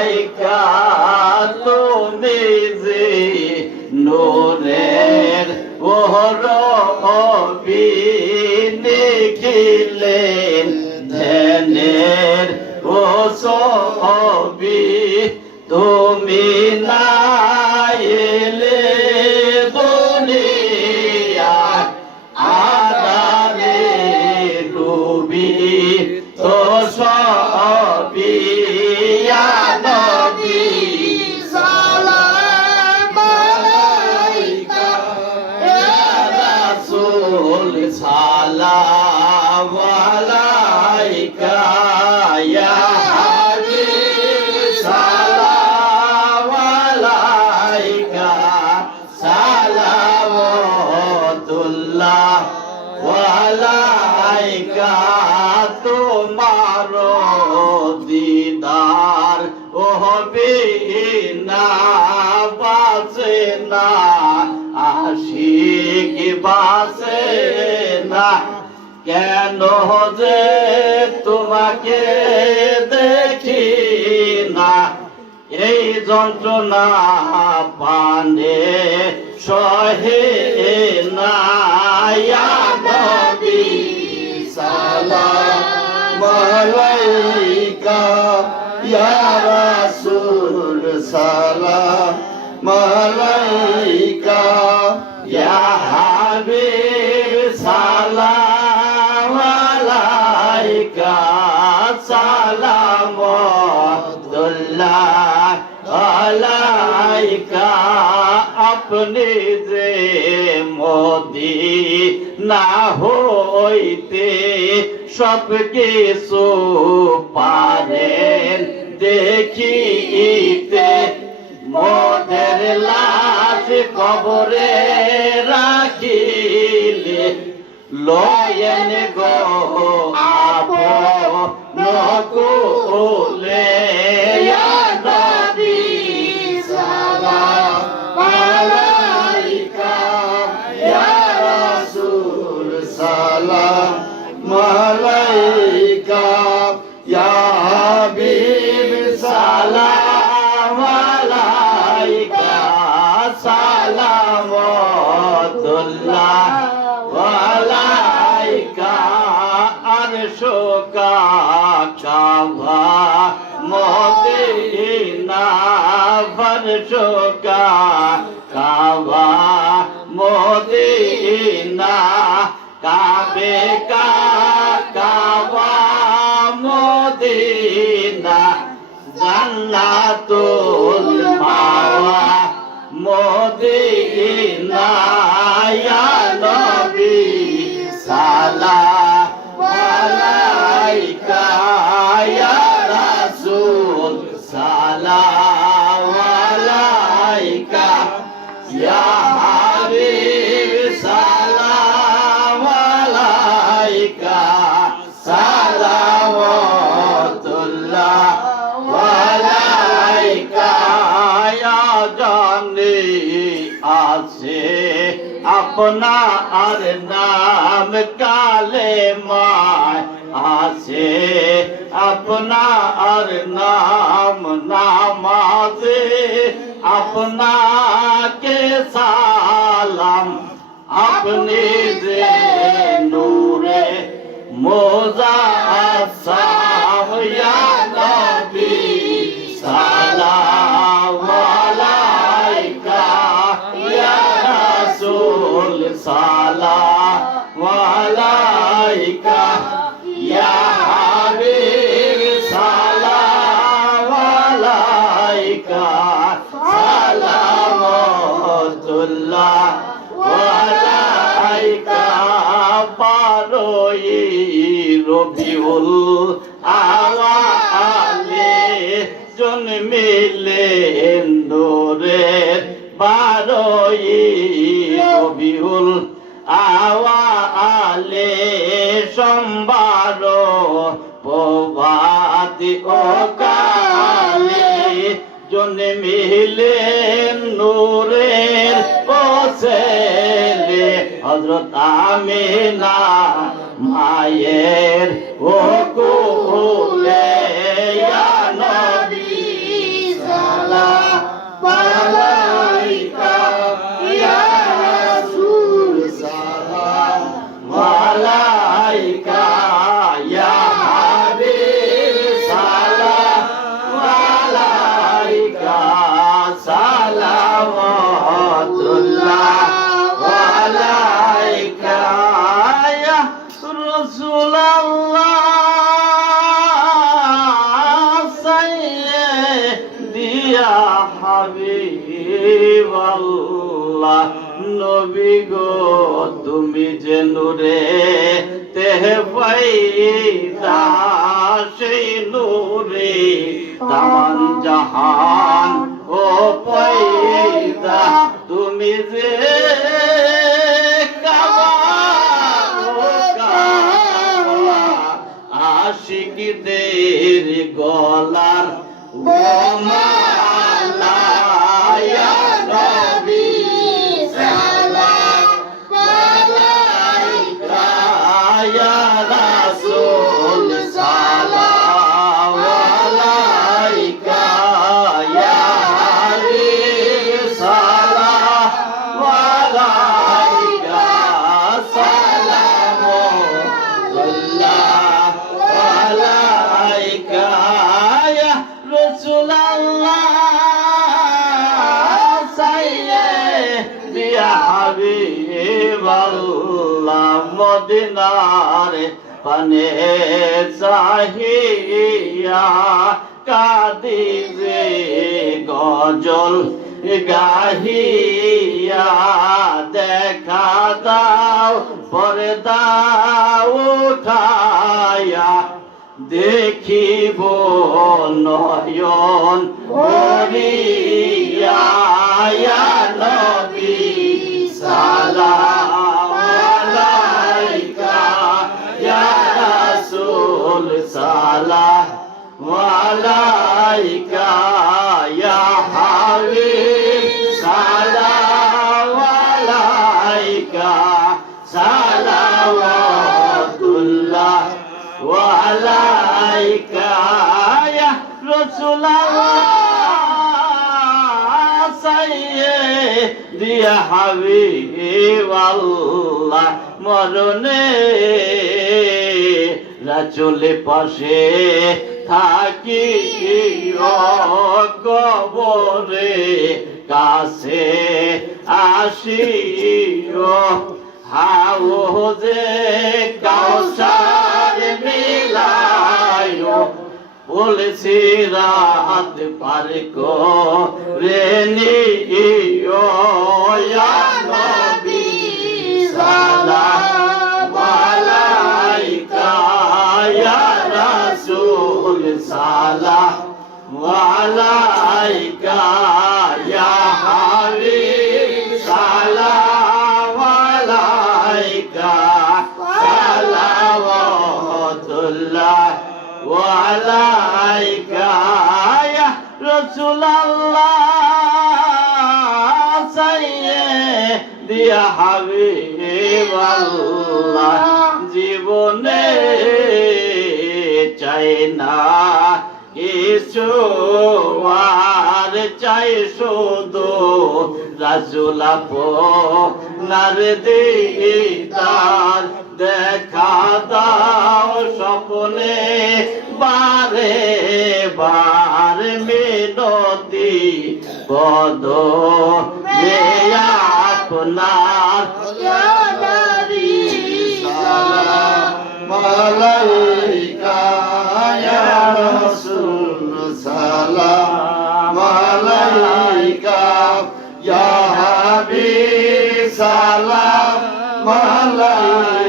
মালাইকা তুমি যে নূরের ওহরবি নিখিলেন ধ্যানের ও ছবি তুমি না এলে দুনিয়ায় আধারে ডুবি তো সবই নবী সালাম আলাইকা ইয়া রাসূল সালাম আলাইকা ইয়া হাবিব সালাম আলাইকা সালাওয়াতুল্লাহ আলাইকা তোমার দিদার ও হবে না বাঁচে না আশিক বাঁচে না কেন যে তোমাকে দেখি না এই যন্ত্রণা পানে সহে না ইয়া নবী সালাম আলাইকা ইয়া রাসূল সালাম আলাইকা ইয়া হাবিব সালাম আলাইকা সালাওয়াতুল্লাহ আলাইকা আপনি যে মদিনা হইতে সব কিছু পারেন দেখিতে মোদের লাশ কবরে রাখিলে লয়েন গো আপন কোলে ইয়া নবী সালাম আলাইকা ইয়া রাসূল সালাম আলাইকা ইয়া হাবিব সালাম আলাইকা সালাওয়াতুল্লাহ আলাইকা আরশোকা কাবা মদিনা ফরশোকা কাবা মদিনা কাবে কাবা মদিনা জান্নাতুল মাওয়া মদিনা ইয়া নবী সালাম আলাইকা ইয়া রাসূল সালাম আলাইকা ইয়া হাবিব সালাম আলাইকা সালাওয়াতুল্লাহ আলাইকা ইয়া জানি আছে আপনার নাম কালেমায় আছে আপনার নাম নামাজে আপনাকে সালাম আপনি যে নূরে মুজাসসাম ইয়া নবী সালাম আলাইকা ইয়া রাসূল সালাম আলাইকা ইয়া হাবিব সালাম আলাইকা সালাওয়াতুল্লাহ আলাইকা বারোই রবিউল আওয়ালে জন্মিলেন নূরের বারোই রবিউল আওয়ালে সোমবার প্রভাতী ও কালে জন্মিলেন নূরের ও ছেলে হযরত আমিনা মায়ের ও কোলে ইয়া নবী ইয়া হাবিবাল্লাহ নবী গো তুমি যে নূরে তেহ পয়দা সেই নূরে তামান জাহান ও পয়দা তুমি যে কাবা ও কাবা আশিকদের গলার গোমালা ইয়া নবী সালাম আলাইকা ইয়া রাসূল সালাম আলাইকা ইয়া হাবিব সালাম আলাইকা সালামুল্লাহ আলাইকা ইয়া রাসূলুল্লাহ সাইয়্যিদি ইয়া হাবিবাল্লাহ মদিনার পানে চাহিয়া কাঁদি যে গজল গাহিয়া দেখা দাও পর্দা উঠায়া দেখিব নয়ন ভরিয়া ইয়া নবী সালাম আলাইকা ইয়া রাসূল সালাম আলাইকা ইয়া হাবিব সালাম আলাইকা সালাওয়াতুল্লাহ আলাইকা ইয়া রাসূলুল্লাহ সাইয়্যিদি ইয়া হাবিবাল্লাহ মরণে রাসূলের পাশে থাকি কবরে কাছে আসিও হাউজে কাউসার মিলায়ো বলেছি রাত পার করে নিও ইয়া নবী সালাম আলাইকা ইয়া রাসূল সালাম আলাইকা ইয়া হাবিব সালাম আলাইকা সালাওয়াতুল্লাহ আলাইকা ইয়া রাসূলুল্লাহ সাইয়্যিদি ইয়া হাবিবাল্লাহ জীবনে চাই না কিছু আর চাই শুধু রাসূল আপনার দিদার দেখা দাও স্বপ্নে বারে বার মিনতি বদনে আপনার ইয়া নবী সালাম আলাইকা ইয়া রাসূল সালাম আলাইকা ইয়া হাবিব সালাম আলাইকা